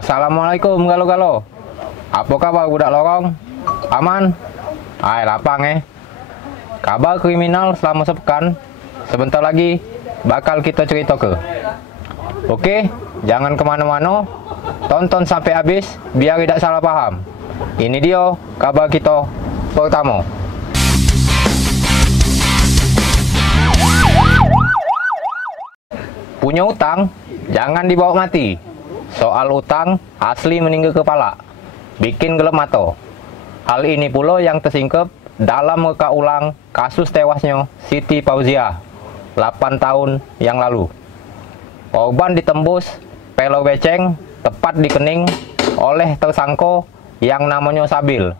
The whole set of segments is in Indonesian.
Assalamualaikum galo-galo. Apa kabar budak lorong? Aman? Ay, lapang Kabar kriminal selama sepekan. Sebentar lagi bakal kita cerita ke. Oke, jangan kemana-mana. Tonton sampai habis biar tidak salah paham. Ini dia kabar kita pertama. Punya utang, jangan dibawa mati. Soal utang, asli meninggal kepala, bikin gelap mata. Hal ini pula yang tersingkap dalam reka ulang kasus tewasnya Siti Fauzia 8 tahun yang lalu. Korban ditembus pelor beceng tepat di kening oleh tersangka yang namanya Sabil.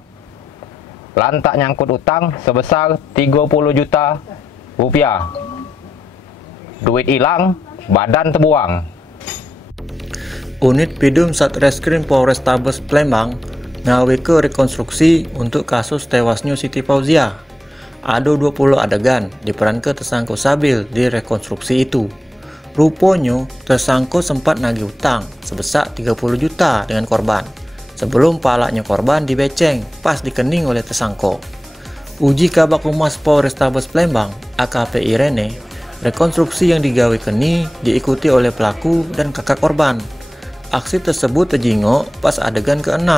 Lantak nyangkut utang sebesar 30 juta rupiah. Duit hilang, badan terbuang. Unit Bidum Satreskrim Polrestabes Palembang ngawe ke rekonstruksi untuk kasus tewasnya Siti Fauzia. Ada 20 adegan diperankan tersangka Sabil di rekonstruksi itu. Rupanya tersangka sempat nagih utang sebesar 30 juta dengan korban sebelum palanya korban dibeceng pas dikening oleh tersangka. Uji Kabak Humas Polrestabes Palembang AKP Irene, rekonstruksi yang digawe keni diikuti oleh pelaku dan kakak korban. Aksi tersebut terjingok pas adegan ke-6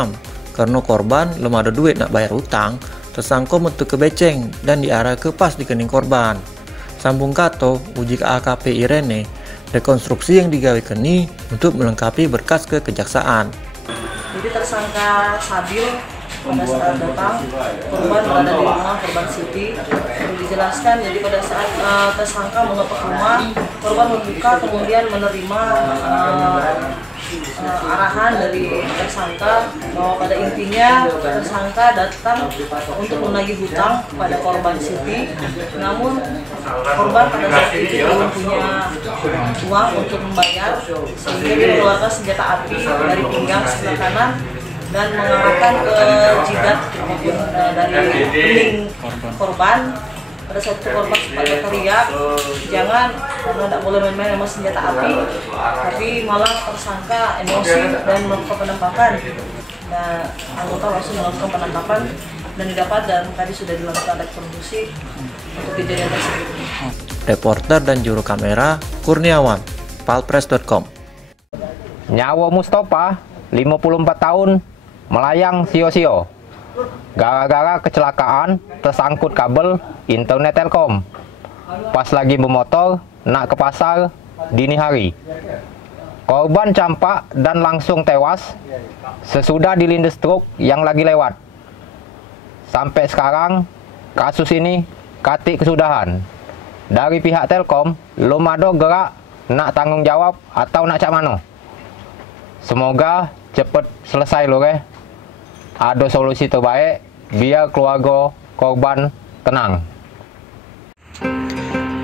karena korban belum ada duit nak bayar utang, tersangka metu ke beceng dan diarah ke pas di kening korban. Sambung kato uji ke AKP Irene, rekonstruksi yang digawe keni untuk melengkapi berkas ke kejaksaan. Jadi tersangka Sabil pada saat datang, korban berada di rumah korban Siti. Dijelaskan, jadi pada saat tersangka mengetuk rumah, korban membuka kemudian menerima arahan dari tersangka bahwa pada intinya tersangka datang untuk menagih hutang pada korban Siti. Namun korban pada saat itu belum punya uang untuk membayar, sehingga dia mengeluarkan senjata api dari pinggang sebelah kanan dan mengarahkan ke jidat maupun dari kening korban. Pada saat itu korban sempat berteriak, jangan, karena tidak boleh main-main sama senjata api, tapi malah tersangka emosi dan melakukan penampakan. Nah, anggota langsung melakukan penampakan dan didapat, dan tadi sudah dilakukan rekonstruksi untuk kejadian tersebut. Reporter dan juru kamera Kurniawan, palpres.com. Nyawa Mustafa, 54 tahun, melayang sio-sio gara-gara kecelakaan tersangkut kabel internet Telkom pas lagi bermotor nak ke pasar dini hari. Korban campak dan langsung tewas sesudah dilindas truk yang lagi lewat. Sampai sekarang kasus ini katik kesudahan. Dari pihak Telkom belum ada gerak nak tanggung jawab atau nak cak mano. Semoga cepet selesai loh ada solusi terbaik biar keluarga korban tenang.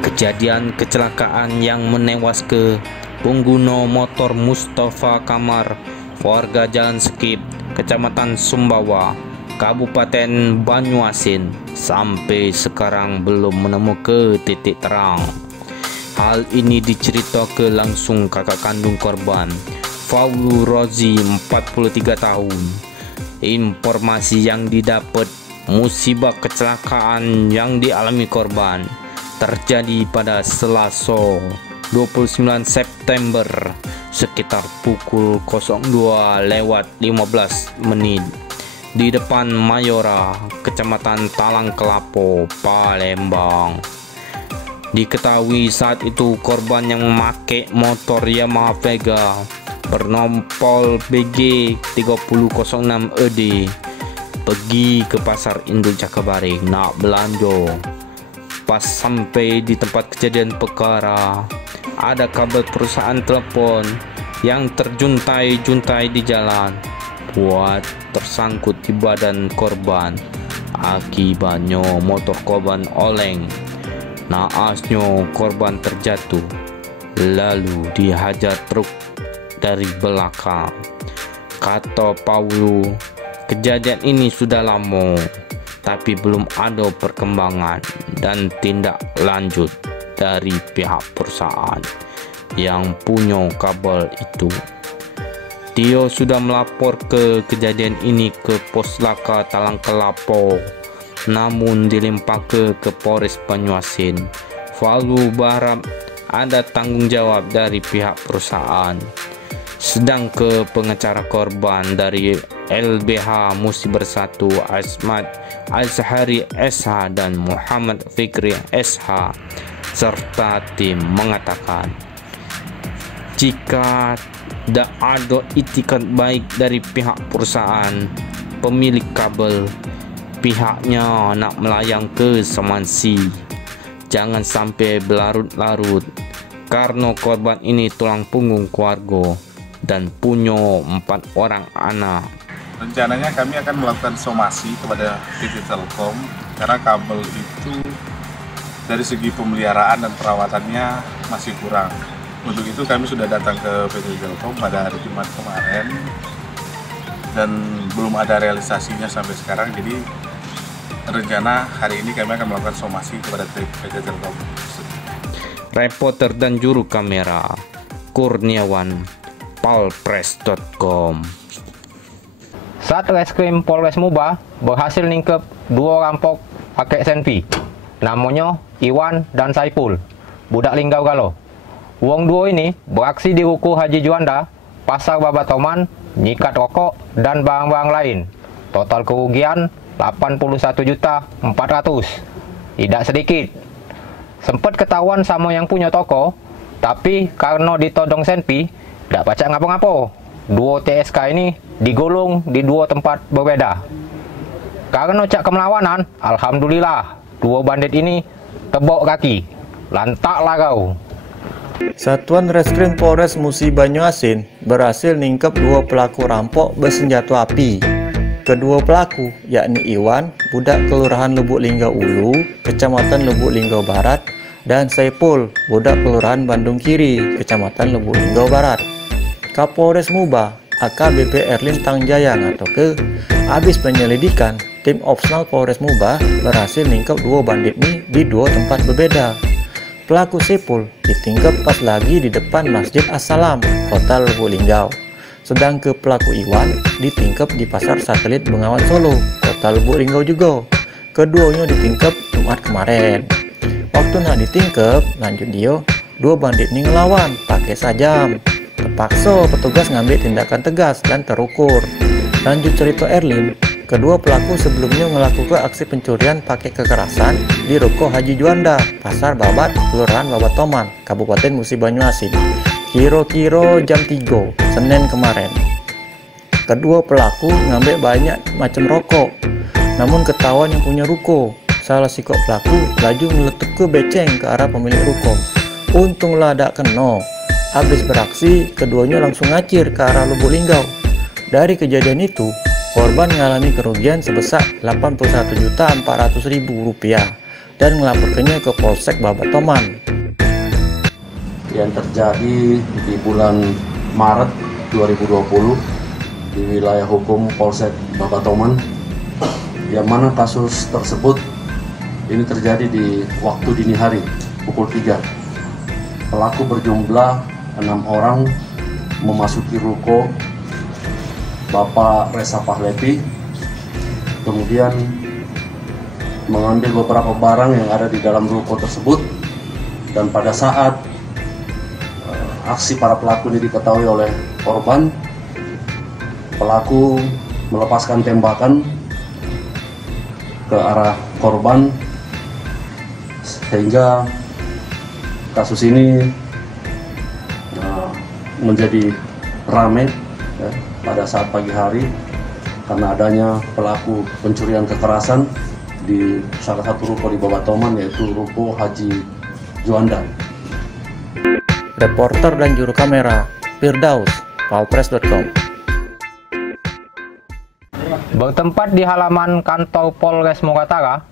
Kejadian kecelakaan yang menewaskan pengguna motor Mustafa Kamar, warga Jalan Sekip, Kecamatan Sumbawa, Kabupaten Banyuasin, sampai sekarang belum menemukan titik terang. Hal ini diceritakan langsung kakak kandung korban, Faulu Rozi, 43 tahun. Informasi yang didapat, musibah kecelakaan yang dialami korban terjadi pada Selasa 29 September sekitar pukul 02:15 di depan Mayora, Kecamatan Talang Kelapo, Palembang. Diketahui saat itu korban yang memakai motor Yamaha Vega bernompol BG 3006 ED pergi ke pasar induk Cakabaring nak belanja. Pas sampai di tempat kejadian perkara, ada kabel perusahaan telepon yang terjuntai-juntai di jalan, buat tersangkut di badan korban. Akibatnya motor korban oleng. Naasnya korban terjatuh lalu dihajar truk dari belakang. Kata Paulu, kejadian ini sudah lama tapi belum ada perkembangan dan tindak lanjut dari pihak perusahaan yang punya kabel itu. Tio sudah melapor ke kejadian ini ke Poslaka Talang Kelapo, namun dilimpah ke Polres Banyuasin. Falu berharap ada tanggung jawab dari pihak perusahaan. Sedang ke pengacara korban dari LBH Musi Bersatu, Asmat Azhari SH dan Muhammad Fikri SH serta tim mengatakan, jika tidak ada itikat baik dari pihak perusahaan pemilik kabel, pihaknya nak melayang ke Semansi. Jangan sampai berlarut-larut, karena korban ini tulang punggung keluarga dan punya 4 orang anak. Rencananya kami akan melakukan somasi kepada PT Telkom karena kabel itu dari segi pemeliharaan dan perawatannya masih kurang. Untuk itu kami sudah datang ke PT Telkom pada hari Jumat kemarin dan belum ada realisasinya sampai sekarang. Jadi rencana hari ini kami akan melakukan somasi kepada PT Telkom. Reporter dan juru kamera Kurniawan, palpres.com. Satreskrim Polres Muba berhasil ningkep 2 rampok pakai senpi. Namanya Iwan dan Saipul, budak Linggau Galo. Wong 2 ini beraksi di Ruko Haji Juanda, Pasar Babatoman, nyikat rokok dan barang-barang lain. Total kerugian 81.400.000. Tidak sedikit. Sempat ketahuan sama yang punya toko, tapi karena ditodong senpi, tidak baca ngapa-ngapa. 2 TSK ini digulung di 2 tempat berbeda. Karena cak kemelawanan, alhamdulillah 2 bandit ini tebok kaki, lantaklah kau. Satuan Reskrim Polres Musi Banyuasin berhasil ningkep 2 pelaku rampok bersenjata api. Kedua pelaku yakni Iwan, budak Kelurahan Lubuk Linggau Ulu, Kecamatan Lubuk Linggau Barat, dan Saipul, budak Kelurahan Bandung Kiri, Kecamatan Lubuk Linggau Barat. Kapolres Muba AKBP Erlin Tangjaya ngatoke, habis penyelidikan, tim Opsnal Polres Muba berhasil ningkep 2 bandit ini di 2 tempat berbeda. Pelaku Saipul ditingkep pas lagi di depan Masjid As-Salam, Kota Lubuk Linggau. Sedang ke pelaku Iwan ditingkep di Pasar Satelit Bengawan Solo, Kota Lubuk Linggau juga. Keduanya ditingkep Jumat kemarin. Waktu nak ditingkep, lanjut dia, 2 bandit ini ngelawan pakai sajam. Terpaksa petugas ngambil tindakan tegas dan terukur. Lanjut cerita Erlin, kedua pelaku sebelumnya melakukan aksi pencurian pakai kekerasan di Ruko Haji Juanda, Pasar Babat, Kelurahan Babatoman, Kabupaten Musi Banyuasin. Kira-kira jam 3 Senin kemarin. Kedua pelaku ngambil banyak macam rokok, namun ketahuan yang punya ruko. Salah sikok pelaku laju meletup ke beceng ke arah pemilik ruko. Untunglah tak kena. Habis beraksi, keduanya langsung ngacir ke arah Lubuk Linggau. Dari kejadian itu, korban mengalami kerugian sebesar Rp81.400.000 dan melaporkannya ke Polsek Babatoman. Yang terjadi di bulan Maret 2020 di wilayah hukum Polsek Babatoman, yang mana kasus tersebut ini terjadi di waktu dini hari pukul 3. Pelaku berjumlah 6 orang memasuki ruko Bapak Reza Pahlevi, kemudian mengambil beberapa barang yang ada di dalam ruko tersebut, dan pada saat aksi para pelaku ini diketahui oleh korban, pelaku melepaskan tembakan ke arah korban sehingga kasus ini menjadi ramai pada saat pagi hari karena adanya pelaku pencurian kekerasan di salah satu ruko di Babatoman, yaitu Ruko Haji Juanda. Reporter dan juru kamera Firdaus, palpres.com. Bertempat di halaman kantor Polres Muratara,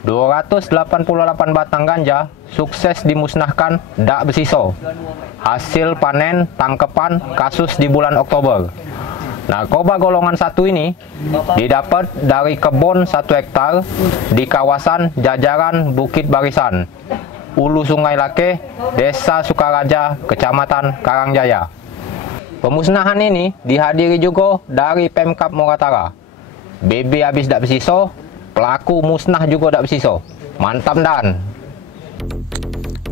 288 batang ganja sukses dimusnahkan dak bersisa. Hasil panen tangkepan kasus di bulan Oktober. Narkoba golongan 1 ini didapat dari kebun 1 hektar di kawasan jajaran Bukit Barisan, Ulu Sungai Lake, Desa Sukaraja, Kecamatan Karangjaya. Pemusnahan ini dihadiri juga dari Pemkab Muratara. BB habis dak bersiso, pelaku musnah juga dak bersiso. Mantap dan.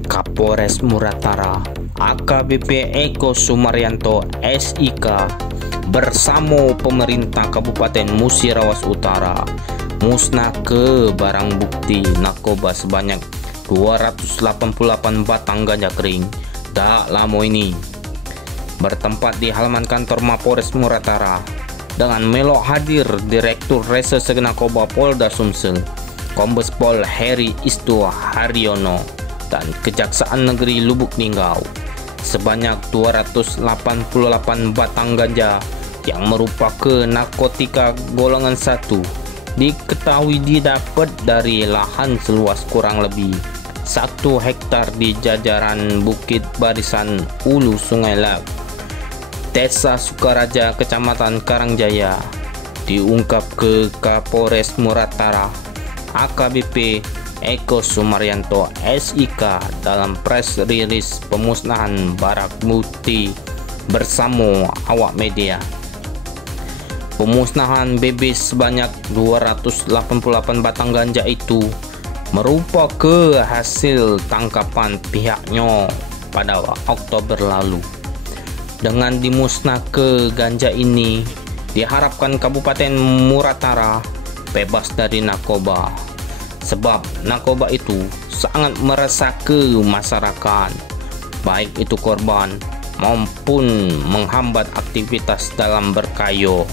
Kapolres Muratara AKBP Eko Sumaryanto SIK bersama pemerintah Kabupaten Musirawas Utara musnah ke barang bukti narkoba sebanyak 288 batang ganja kering tak lama ini, bertempat di halaman kantor Mapores Muratara dengan melok hadir Direktur Reserse Narkoba Polda Sumsel Kombes Pol Heri Istu Haryono dan Kejaksaan Negeri Lubuk Linggau. Sebanyak 288 batang ganja yang merupakan narkotika golongan 1 diketahui didapat dari lahan seluas kurang lebih 1 hektar di jajaran Bukit Barisan Hulu Sungai Lak, Desa Sukaraja, Kecamatan Karangjaya. Diungkap ke Kapolres Muratara AKBP Eko Sumaryanto SIK dalam press release pemusnahan barang bukti bersama awak media. Pemusnahan BB sebanyak 288 batang ganja itu merupakan hasil tangkapan pihaknya pada Oktober lalu. Dengan dimusnah ke ganja ini, diharapkan Kabupaten Muratara bebas dari narkoba. Sebab narkoba itu sangat meresahkan masyarakat, baik itu korban maupun menghambat aktivitas dalam berkayo.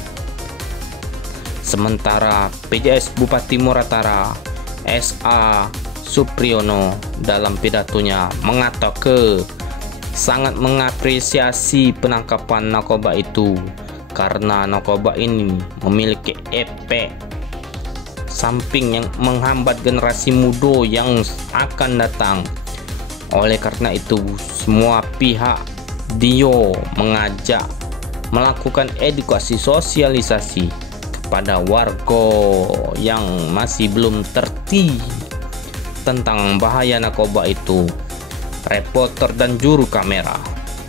Sementara PJS Bupati Muratara SA Supriyono dalam pidatonya mengatakan sangat mengapresiasi penangkapan narkoba itu karena narkoba ini memiliki efek samping yang menghambat generasi muda yang akan datang. Oleh karena itu, semua pihak dia mengajak melakukan edukasi sosialisasi kepada warga yang masih belum terti tentang bahaya narkoba itu. Reporter dan juru kamera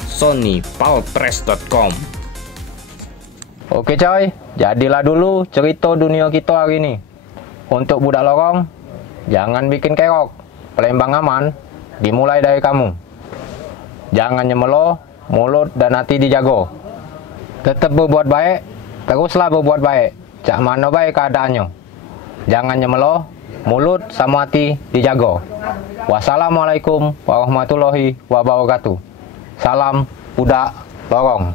Sony Palpress.com. Oke coy, jadilah dulu cerita dunia kita hari ini. Untuk budak lorong, jangan bikin kerok. Pelembang aman dimulai dari kamu. Jangan nyemelo, mulut dan hati dijaga. Tetap berbuat baik, teruslah berbuat baik. Cak mana baik keadaannya. Jangan nyemelo, mulut sama hati dijaga. Wassalamualaikum warahmatullahi wabarakatuh. Salam budak lorong.